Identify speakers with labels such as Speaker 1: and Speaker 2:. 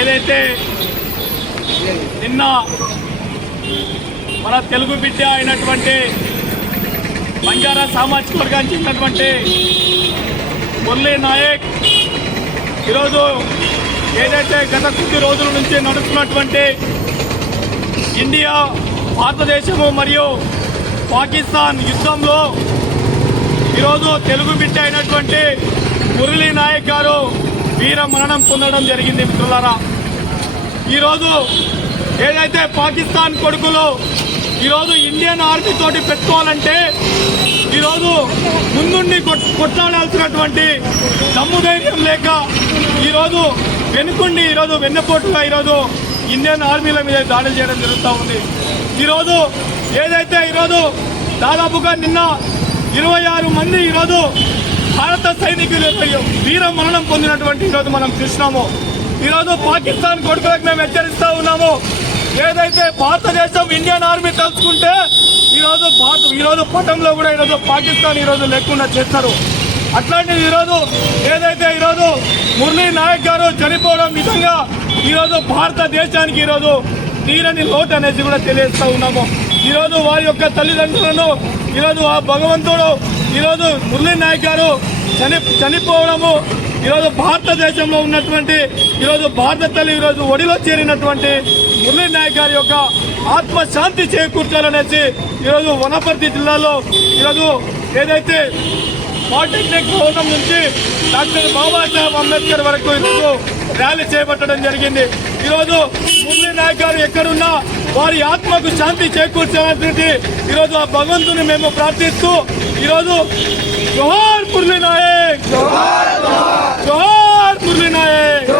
Speaker 1: ఏదైతే నిన్న మన తెలుగు బిడ్డ అయినటువంటి బంజారా సామాజిక వర్గానికి చెందినటువంటి మురళీ నాయక్ ఈరోజు ఏదైతే గత కొద్ది రోజుల నుంచి నడుస్తున్నటువంటి ఇండియా భారతదేశము మరియు పాకిస్తాన్ యుద్ధంలో ఈరోజు తెలుగు బిడ్డ అయినటువంటి మురళీ నాయక్ గారు వీర మరణం పొందడం జరిగింది మిత్రులారా. ఈరోజు ఏదైతే పాకిస్తాన్ కొడుకులు ఈరోజు ఇండియన్ ఆర్మీ తోటి పెట్టుకోవాలంటే ఈరోజు ముందుండి కొట్లాడాల్సినటువంటి దమ్ము ధైర్యం లేక ఈరోజు వెనుకుండి ఈరోజు వెన్నపోటుగా ఈరోజు ఇండియన్ ఆర్మీల మీద దాడులు చేయడం జరుగుతూ ఉంది. ఈరోజు ఏదైతే ఈరోజు దాదాపుగా నిన్న ఇరవై ఆరు మంది ఈరోజు భారత సైనికులు వీర మరణం పొందినటువంటి ఈరోజు మనం చూసినాము. ఈరోజు పాకిస్తాన్ కొడుకులకు మేము హెచ్చరిస్తూ ఉన్నాము. ఏదైతే భారతదేశం ఇండియన్ ఆర్మీ తలుచుకుంటే ఈరోజు భారత ఈరోజు పటంలో కూడా ఈరోజు పాకిస్తాన్ ఈరోజు లేకుండా చేస్తారు. అట్లాంటిది ఈరోజు ఏదైతే మురళీ నాయక్ గారు చనిపోవడం నిజంగా ఈరోజు భారతదేశానికి ఈరోజు తీరని లోటు అనేసి కూడా తెలియజేస్తూ ఉన్నాము. ఈరోజు వారి యొక్క తల్లిదండ్రులను ఈరోజు ఆ భగవంతుడు ఈరోజు మురళీ నాయక్ గారు చని చనిపోవడము ఈరోజు భారతదేశంలో ఉన్నటువంటి ఈరోజు భారత తల్లి ఈరోజు ఒడిలో చేరినటువంటి మురళీ నాయక్ గారి యొక్క ఆత్మశాంతి చేకూర్చాలనేసి ఈరోజు వనపర్తి జిల్లాలో ఈరోజు ఏదైతే పాలిటెక్నిక్ భవనం నుంచి డాక్టర్ బాబాసాహెబ్ అంబేద్కర్ వరకు ఇందుకు ర్యాలీ చేపట్టడం జరిగింది. ఈరోజు మురళీ నాయక్ గారు ఎక్కడున్నా వారి ఆత్మకు శాంతి చేకూర్చాలనేటువంటి ఈరోజు ఆ భగవంతుని మేము ప్రార్థిస్తూ ఈరోజు జోహార్ పుర్లి నాయక్! జోహార్ పుర్లి నాయక్!